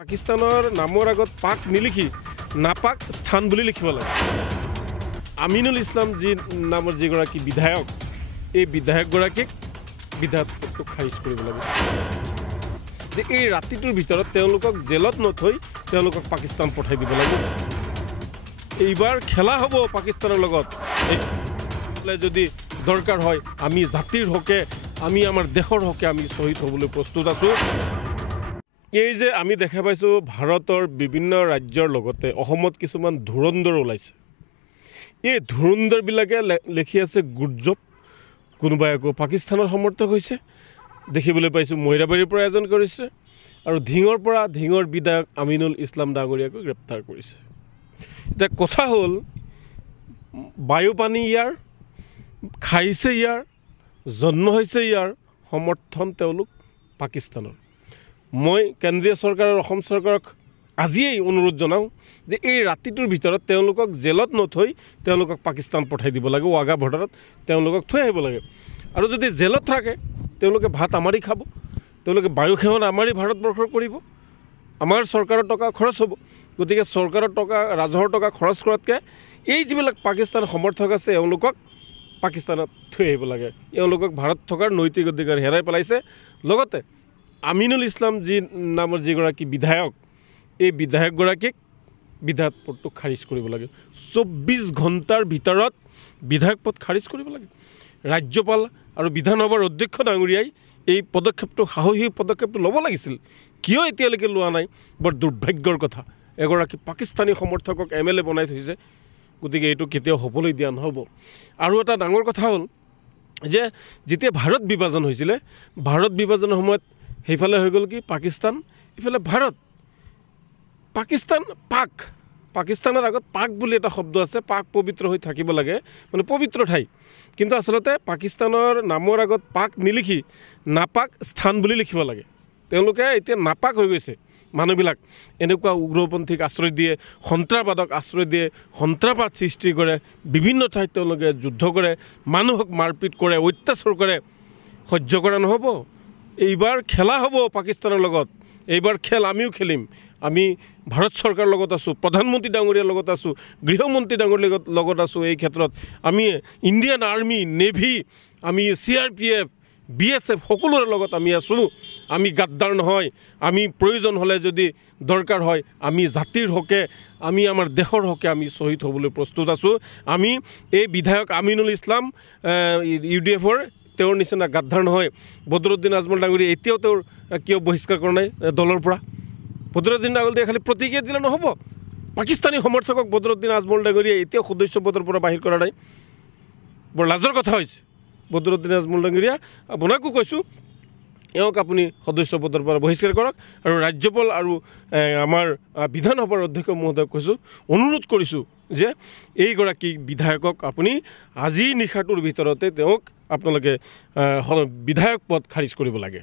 পাকিস্তানৰ নামৰ আগত পাক নিলিখি নাপাক স্থান বুলি লিখিব লাগে। আমিনুল ইছলাম যি নামৰ যিগৰাকী বিধায়ক, এই বিধায়কগৰাকীক বিধায়কত্ব খাৰিজ কৰিব লাগে। যে এই ৰাতিটোৰ ভিতৰত তেওঁলোকক জেলত নথৈ তেওঁলোকক পাকিস্তান পঠাই দিব লাগে। এইবাৰ খেলা হ'ব পাকিস্তানৰ লগত। যদি দৰকাৰ হয় আমি জাতিৰ হকে, আমি আমাৰ দেশৰ হকে আমি শ্বহীদ হ'বলৈ প্ৰস্তুত আছোঁ। এই যে আমি দেখা পাইছোঁ ভাৰতৰ বিভিন্ন ৰাজ্যৰ লগতে অসমত কিছুমান ধুৰন্ধৰ ওলাইছে। এই ধুৰন্ধৰবিলাকে লিখি আছে গুজব, কোনোবাই আকৌ পাকিস্তানৰ সমৰ্থক হৈছে। দেখিবলৈ পাইছোঁ মহিৰাবাৰীৰ পৰা এজন কৰিছে আৰু ধিঙৰ বিধায়ক আমিনুল ইছলাম ডাঙৰীয়াকো গ্ৰেপ্তাৰ কৰিছে। এতিয়া কথা হ'ল বায়ু পানী ইয়াৰ, খাইছে ইয়াৰ, জন্ম হৈছে ইয়াৰ, সমৰ্থন তেওঁলোক পাকিস্তানৰ। মই কেন্দ্ৰীয় চৰকাৰ আৰু অসম চৰকাৰক আজিয়েই অনুৰোধ জনাওঁ যে এই ৰাতিটোৰ ভিতৰত তেওঁলোকক জেলত নথৈ তেওঁলোকক পাকিস্তান পঠাই দিব লাগে। ৱাঘা বৰ্ডাৰত তেওঁলোকক থৈ আহিব লাগে। আৰু যদি জেলত থাকে তেওঁলোকে ভাত আমাৰি খাব, তেওঁলোকে বায়ু সেৱন আমাৰি ভাৰতবৰ্ষৰ কৰিব, আমাৰ চৰকাৰৰ টকা খৰচ হ'ব। গতিকে চৰকাৰৰ টকা, ৰাজহৰ টকা খৰচ কৰাতকৈ এই যিবিলাক পাকিস্তান সমৰ্থক আছে এওঁলোকক পাকিস্তানত থৈ আহিব লাগে। এওঁলোকক ভাৰত থকাৰ নৈতিক অধিকাৰ হেৰাই পেলাইছে। লগতে আমিনুল ইছলাম যি নামৰ যিগৰাকী বিধায়ক, এই বিধায়কগৰাকীক বিধায়ক পদটো খাৰিজ কৰিব লাগে। 24 ঘণ্টাৰ ভিতৰত বিধায়ক পদ খাৰিজ কৰিব লাগে। ৰাজ্যপাল আৰু বিধানসভাৰ অধ্যক্ষ ডাঙৰীয়াই এই পদক্ষেপটো, সাহসী পদক্ষেপটো ল'ব লাগিছিল। কিয় এতিয়ালৈকে লোৱা নাই, বৰ দুৰ্ভাগ্যৰ কথা। এগৰাকী পাকিস্তানী সমৰ্থকক MLA বনাই থৈছে। গতিকে এইটো কেতিয়াও হ'বলৈ দিয়া নহ'ব। আৰু এটা ডাঙৰ কথা হ'ল যে যেতিয়া ভাৰত বিভাজন হৈছিলে, ভাৰত বিভাজনৰ সময়ত সেইফালে হৈ গ'ল কি পাকিস্তান, ইফালে ভাৰত। পাকিস্তানৰ আগত পাক বুলি এটা শব্দ আছে। পাক পবিত্ৰ হৈ থাকিব লাগে, মানে পবিত্ৰ ঠাই। কিন্তু আচলতে পাকিস্তানৰ নামৰ আগত পাক নিলিখি নাপাক স্থান বুলি লিখিব লাগে। তেওঁলোকে এতিয়া নাপাক হৈ গৈছে। মানুহবিলাক এনেকুৱা উগ্ৰপন্থীক আশ্ৰয় দিয়ে, সন্ত্ৰাসবাদক আশ্ৰয় দিয়ে, সন্ত্ৰাসবাদ সৃষ্টি কৰে, বিভিন্ন ঠাইত তেওঁলোকে যুদ্ধ কৰে, মানুহক মাৰপিট কৰে, অত্যাচাৰ কৰে। সহ্য কৰা নহ'ব। এইবাৰ খেলা হ'ব পাকিস্তানৰ লগত। এইবাৰ খেল আমিও খেলিম। আমি ভাৰত চৰকাৰৰ লগত আছোঁ, প্ৰধানমন্ত্ৰী ডাঙৰীয়াৰ লগত আছোঁ, গৃহমন্ত্ৰী ডাঙৰীয়াৰ লগত আছোঁ। এই ক্ষেত্ৰত আমি ইণ্ডিয়ান আৰ্মি, নেভি, আমি CRPF, BSF সকলোৰে লগত আমি আছোঁ। আমি গাদ্দাৰ নহয়। আমি প্ৰয়োজন হ'লে যদি দৰকাৰ হয় আমি জাতিৰ হকে, আমি আমাৰ দেশৰ হকে আমি শ্বহীদ হ'বলৈ প্ৰস্তুত আছোঁ। আমি এই বিধায়ক আমিনুল ইছলাম UDFৰ তেওঁৰ নিচিনা গাদ্দাৰ নহয়। বদৰুদ্দিন আজমল ডাঙৰীয়া এতিয়াও তেওঁৰ কিয় বহিষ্কাৰ কৰা নাই দলৰ পৰা? বদৰুদ্দিন ডাঙৰীয়া খালি প্ৰতিক্ৰিয়া দিলে নহ'ব। পাকিস্তানী সমৰ্থকক বদৰুদ্দিন আজমল ডাঙৰীয়া এতিয়াও সদস্য পদৰ পৰা বাহিৰ কৰা নাই। বৰ লাজৰ কথা হৈছে। বদৰুদ্দিন আজমল ডাঙৰীয়া, আপোনাকো কৈছোঁ, এওঁক আপুনি সদস্য পদৰ পৰা বহিষ্কাৰ কৰক। আৰু ৰাজ্যপাল আৰু আমাৰ বিধানসভাৰ অধ্যক্ষ মহোদয়ক কৈছোঁ, অনুৰোধ কৰিছোঁ যে এইগৰাকী বিধায়কক আপুনি আজি নিশাটোৰ ভিতৰতে তেওঁক আপোনালোকে বিধায়ক পদ খাৰিজ কৰিব লাগে।